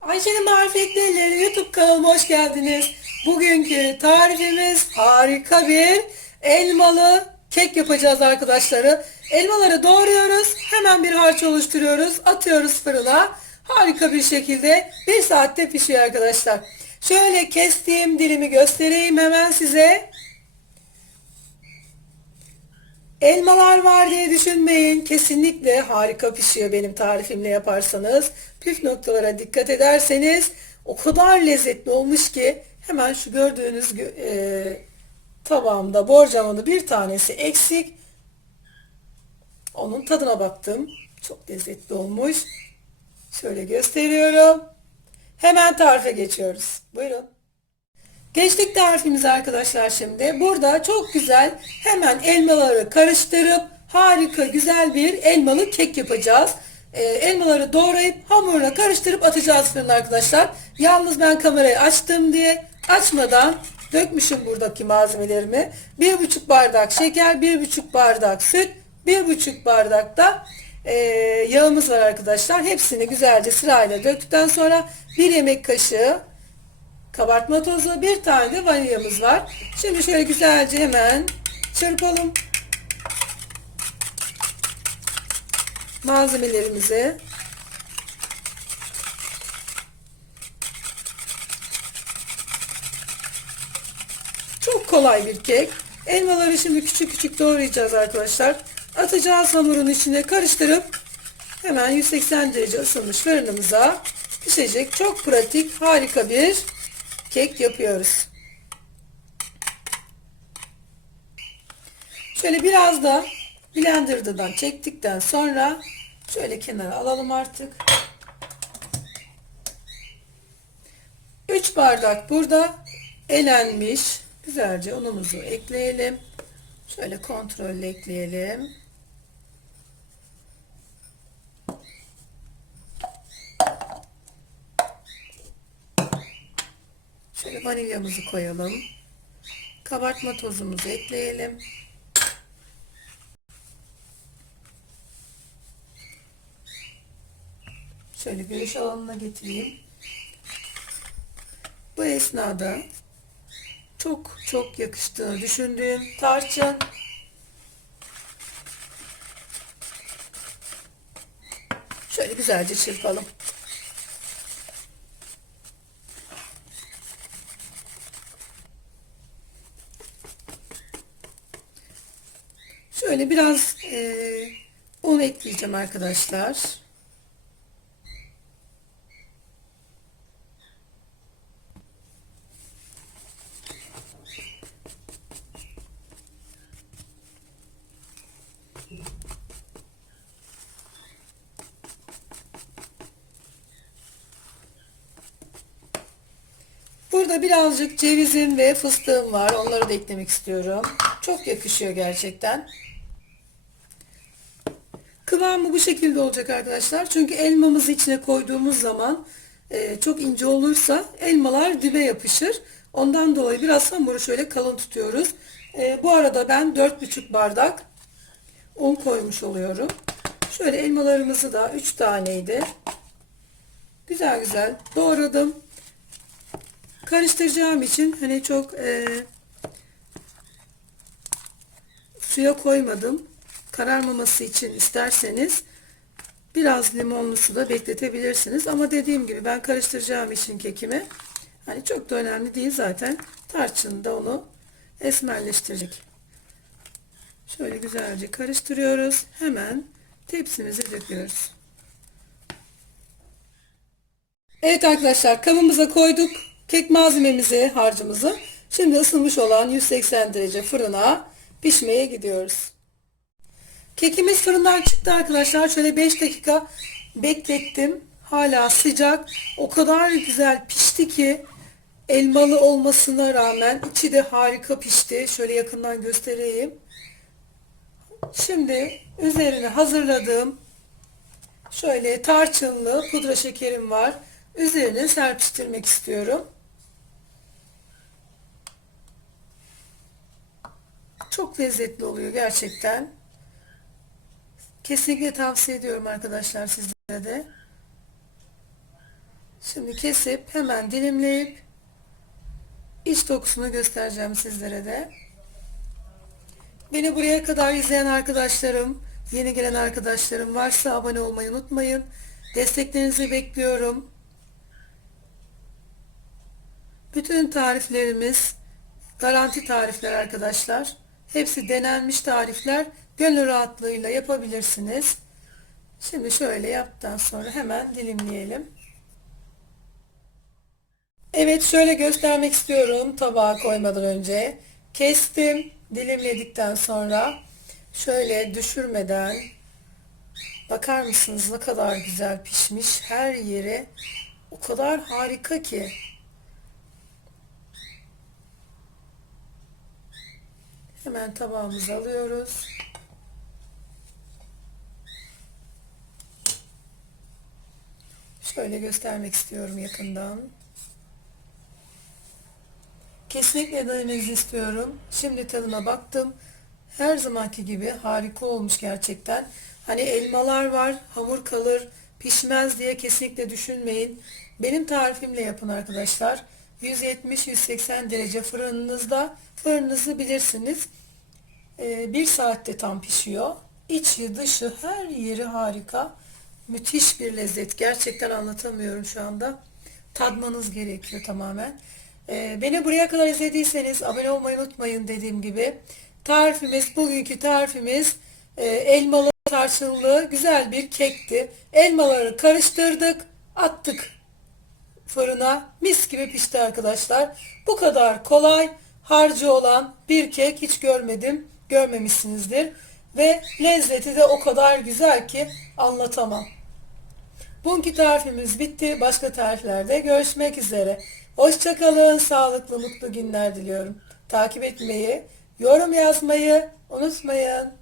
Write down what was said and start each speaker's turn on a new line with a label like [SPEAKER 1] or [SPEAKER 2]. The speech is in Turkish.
[SPEAKER 1] Ayşe'nin Marifetleri YouTube kanalıma hoş geldiniz. Bugünkü tarifimiz harika bir elmalı kek yapacağız arkadaşları. Elmaları doğruyoruz. Hemen bir harç oluşturuyoruz. Atıyoruz fırına. Harika bir şekilde bir saatte pişiyor arkadaşlar. Şöyle kestiğim dilimi göstereyim hemen size. Elmalar var diye düşünmeyin. Kesinlikle harika pişiyor benim tarifimle yaparsanız. Püf noktalara dikkat ederseniz o kadar lezzetli olmuş ki hemen şu gördüğünüz gö- e, tabağımda borcamında bir tanesi eksik. Onun tadına baktım. Çok lezzetli olmuş. Şöyle gösteriyorum. Hemen tarife geçiyoruz. Buyurun. Geçtik tarifimize arkadaşlar şimdi. Burada çok güzel hemen elmaları karıştırıp harika güzel bir elmalı kek yapacağız. Ee, elmaları doğrayıp hamuruna karıştırıp atacağız fırına arkadaşlar. Yalnız ben kamerayı açtım diye açmadan dökmüşüm buradaki malzemelerimi. 1,5 bardak şeker, 1,5 bardak süt, 1,5 bardak da e, yağımız var arkadaşlar. Hepsini güzelce sırayla döktükten sonra bir yemek kaşığı kabartma tozu, bir tane de vanilyamız var. Şimdi şöyle güzelce hemen çırpalım. Malzemelerimizi Çok kolay bir kek. Elmaları şimdi küçük küçük doğrayacağız arkadaşlar. Atacağız hamurun içine karıştırıp hemen 180 derece ısınmış fırınımıza pişecek. Çok pratik, harika bir kek yapıyoruz. Şöyle biraz da blenderdan çektikten sonra şöyle kenara alalım artık. 3 bardak burada elenmiş güzelce unumuzu ekleyelim. Şöyle kontrolle ekleyelim. Vanilyamızı koyalım. Kabartma tozumuzu ekleyelim. Şöyle görüş alanına getireyim. Bu esnada çok çok yakıştığını düşündüğüm tarçın şöyle güzelce çırpalım. Şöyle biraz e, un ekleyeceğim arkadaşlar. Burada birazcık cevizim ve fıstığım var. Onları da eklemek istiyorum. Çok yakışıyor gerçekten. Kıvamı bu şekilde olacak arkadaşlar. Çünkü elmamızı içine koyduğumuz zaman e, çok ince olursa elmalar dibe yapışır. Ondan dolayı biraz hamuru şöyle kalın tutuyoruz. E, bu arada ben 4,5 bardak un koymuş oluyorum. Şöyle elmalarımızı da 3 taneydi. Güzel güzel doğradım. Karıştıracağım için hani çok e, suya koymadım. Kararmaması için isterseniz biraz limonlu suda bekletebilirsiniz. Ama dediğim gibi ben karıştıracağım için kekimi hani çok da önemli değil zaten. Tarçın da onu esmerleştirecek. Şöyle güzelce karıştırıyoruz. Hemen tepsimize döküyoruz. Evet arkadaşlar kabımıza koyduk kek malzememizi, harcımızı. Şimdi ısınmış olan 180 derece fırına pişmeye gidiyoruz. Kekimiz fırından çıktı arkadaşlar. Şöyle 5 dakika beklettim. Hala sıcak. O kadar güzel pişti ki elmalı olmasına rağmen içi de harika pişti. Şöyle yakından göstereyim. Şimdi üzerine hazırladığım şöyle tarçınlı pudra şekerim var. Üzerine serpiştirmek istiyorum. Çok lezzetli oluyor gerçekten. Kesinlikle tavsiye ediyorum arkadaşlar sizlere de. Şimdi kesip hemen dilimleyip iç dokusunu göstereceğim sizlere de. Beni buraya kadar izleyen arkadaşlarım, yeni gelen arkadaşlarım varsa abone olmayı unutmayın. Desteklerinizi bekliyorum. Bütün tariflerimiz garanti tarifler arkadaşlar. Hepsi denenmiş tarifler. Gönül rahatlığıyla yapabilirsiniz. Şimdi şöyle yaptıktan sonra hemen dilimleyelim. Evet şöyle göstermek istiyorum tabağa koymadan önce. Kestim dilimledikten sonra şöyle düşürmeden bakar mısınız ne kadar güzel pişmiş her yeri o kadar harika ki hemen tabağımıza alıyoruz. Şöyle göstermek istiyorum yakından. Kesinlikle denemenizi istiyorum. Şimdi tadına baktım. Her zamanki gibi harika olmuş gerçekten. Hani elmalar var, hamur kalır, pişmez diye kesinlikle düşünmeyin. Benim tarifimle yapın arkadaşlar. 170-180 derece fırınınızda. Fırınınızı bilirsiniz. Ee, bir saatte tam pişiyor. İçi dışı her yeri harika. Müthiş bir lezzet. Gerçekten anlatamıyorum şu anda. Tadmanız gerekiyor tamamen. Ee, beni buraya kadar izlediyseniz abone olmayı unutmayın dediğim gibi. Tarifimiz, bugünkü tarifimiz e, elmalı tarçınlı güzel bir kekti. Elmaları karıştırdık, attık fırına. Mis gibi pişti arkadaşlar. Bu kadar kolay, harcı olan bir kek hiç görmedim. Görmemişsinizdir. Ve lezzeti de o kadar güzel ki anlatamam. Bugünkü tarifimiz bitti. Başka tariflerde görüşmek üzere. Hoşçakalın. Sağlıklı, mutlu günler diliyorum. Takip etmeyi, yorum yazmayı unutmayın.